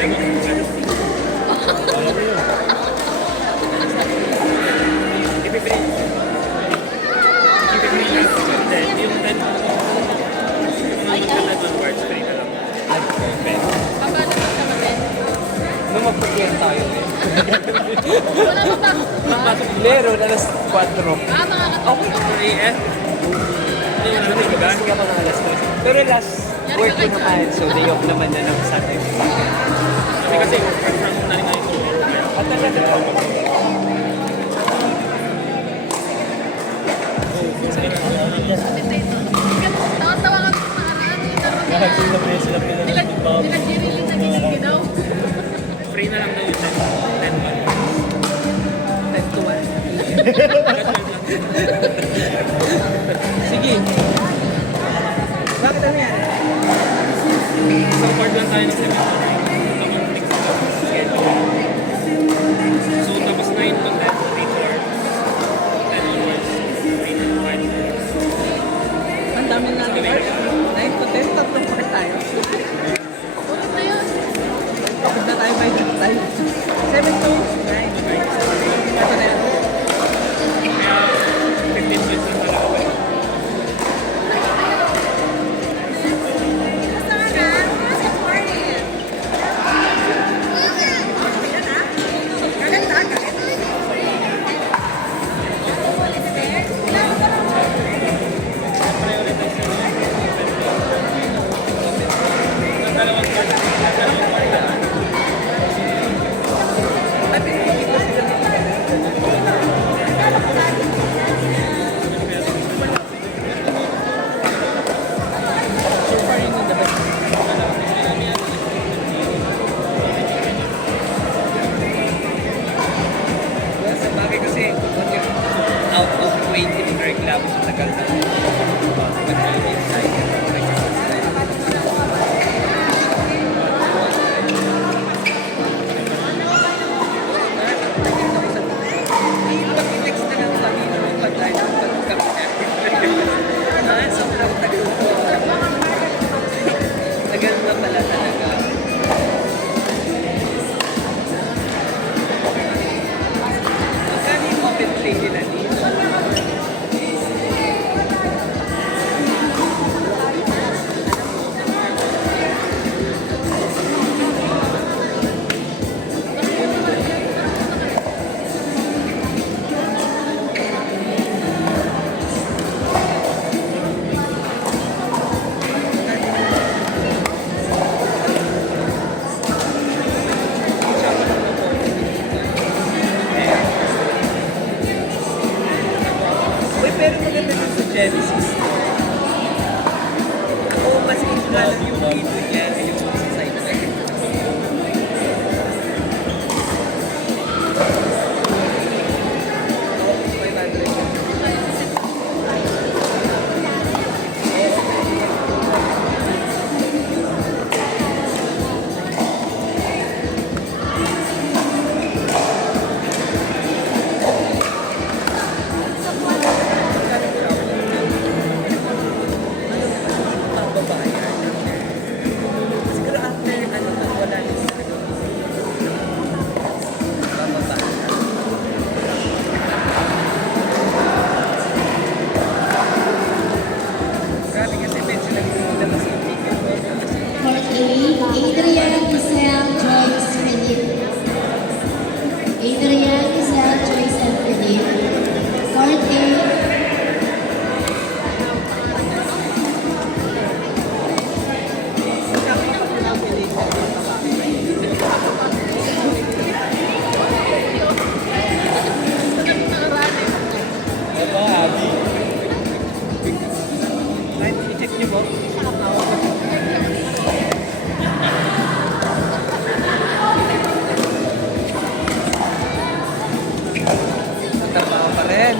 Nung magpapiyang tayo eh. Wala mo ba? Lero na alas 4. Okay. AM. Kasi ka pa ng alas 2. Pero last working naman, so day off naman na ng Saturday. Kasi work from home na rin ngayon tomorrow. At talaga. Tawa-tawa kami sa nakaraan. Nila Jerry yung naging daw. Free na lang daw yung 10 months. 10 to 1. Sige. Bakit ano yan? Isang part lang tayo ng semester. So tapos 9 to 10, 3 hours. 10 onwards, 3 to 5 hours. Ang dami na ng hours. 9 to 10, tatlong pa tayo. Ulit na yun. Tapos na tayo by that time. 7 to 9. Ito na yan. Kaya 15 minutes lang talaga ba? Sa bagay kasi, out of 20 reklamo sa tagal na mag-ibig tayo. Pag-text na lang kami ng pag-line ng pag-kami. Sobrang tagal ko. Tagal na pala talaga. Magkano yung open play nila dito? Uy, pero maganda din sa Genesis. Oo, mas alam yung video niya yung sa side na yun. Oo, 500 yun. Babayan. Siguro after ano to, wala na siguro. Babayan. Grabe kasi medyo nagsimula sa ticket ko. Court A, Adrian Giselle Joyce Philip. Adrian Giselle Joyce and Philip. Court A, I-check niyo po. Tama pa rin.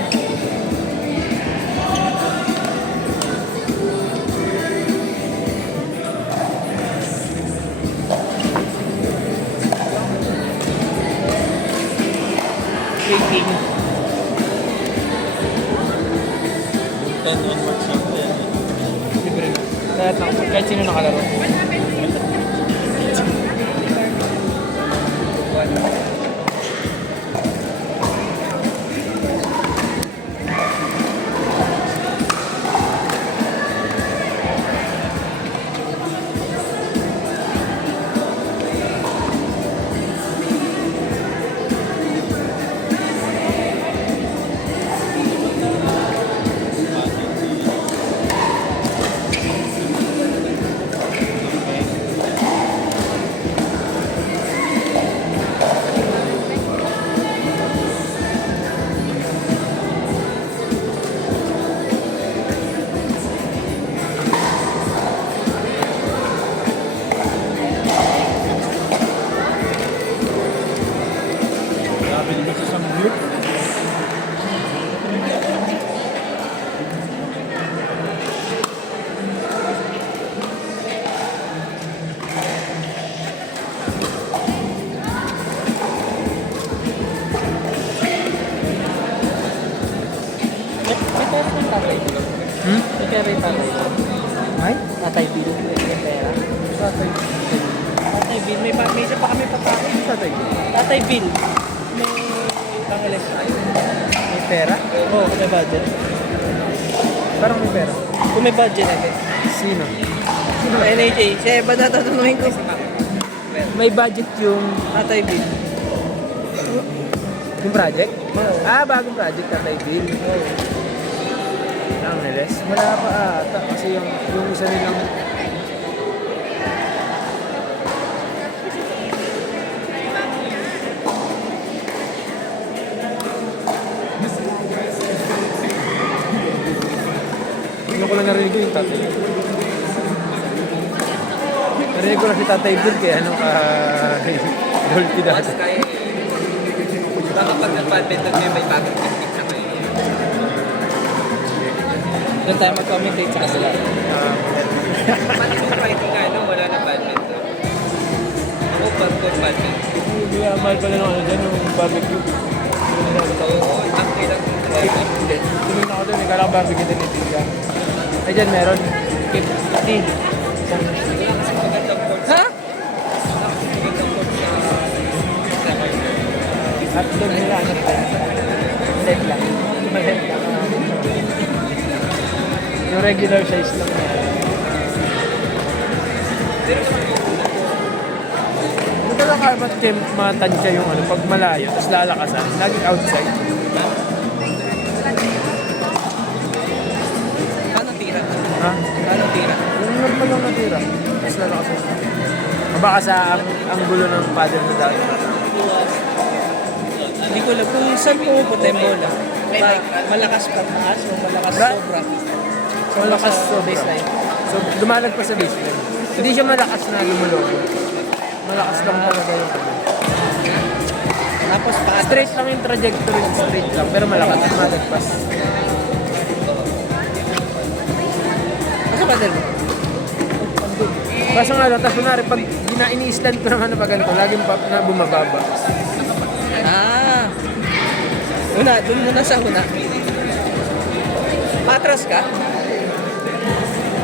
Thinking. 10 onwards lang po yan. Libre. Kahit sino nakalaro. Ay? Tatay Bill. May pera. Tatay Bill. May isa pa kami papakit. Tatay. Tatay Bill. May pang-election. May pera? Oo, may budget. Parang may pera. Kung may budget agad. Sino? NHA. Siya ba natatanungin ko? May budget yung Tatay Bill. project? Ah, bagong project Tatay Bill. Ang niles. Wala pa ata kasi yung isa nilang Hindi ko lang narinig yung Tatay Bill. Narinig ko lang si Tatay Bill kaya ano ka Dolphy dati. Mas kaya baka pag nag-badminton kayo may bagong technique na kayo. Doon tayo mag-commentate sa kanila. Pati yung fighting nga, no? Wala na badminton. Ako pag badminton. Hindi mahal pala ng ano dyan, yung barbecue. Oo, ang kailang Hindi. Tumingin ako doon, ikaw lang barbecue din yung tingga. Ay dyan meron. Keep tea. magandang court. Ha? Magandang court sa At doon nila ano pa. Left lang. Left lang. Yung regular size lang na. Buta lang karmat kayo matansya yung ano, pag malayo, tapos lalakasan, lagi outside. Paano tira? Ha? Paano tira? Yung normal lang natira, tapos lalakasan. Baka sa ang gulo ng paddle na dati. Hindi ko alam kung saan pumupunta yung bola. Malakas pa taas o malakas sobra. Malakas sobra. Baseline. So, dumalag pa sa baseline. Hindi siya malakas na lumulog. Malakas lang talaga yung ano. Tapos paatras. Straight lang yung trajectory, straight lang. Pero malakas, malagpas. Asa paddle mo? Kaso nga lang, tapos kunwari, pag ini-stand ko naman na pag ganito, laging na bumababa. Ah. Una, doon muna sa una. Patras ka?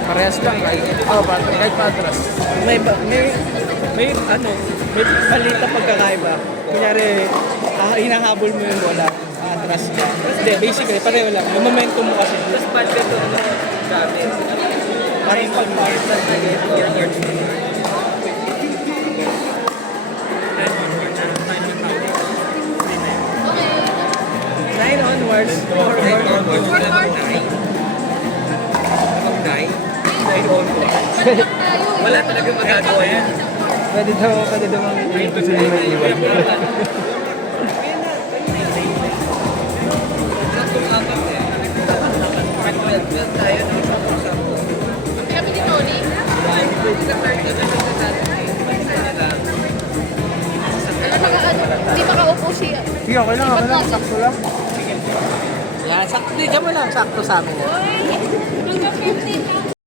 Parehas lang, kahit patras. May ano, may palita pagkakaiba. Kunyari, hinahabol mo yung bola, atras ka. Hindi, basically, pareho lang. Yung momentum mo kasi. Tapos badminton, ano, gamit. Parang pag-part na Okay. 9 onwards. Nine onwards. Wala bang nine? Kapag nine? Nine onwards. Balik tayo eh. Wala talaga magagawa yan. Pwede daw ang ito sila may iwan. Tatlong apat eh. 12 tayo, no? Sampo-sampo. Kami ni Tony. Hindi makaupo siya. Sige, okay lang, sakto lang. Yan, sakto. Diyan mo lang, sakto sa amin. Uy! Hanggang 15 lang.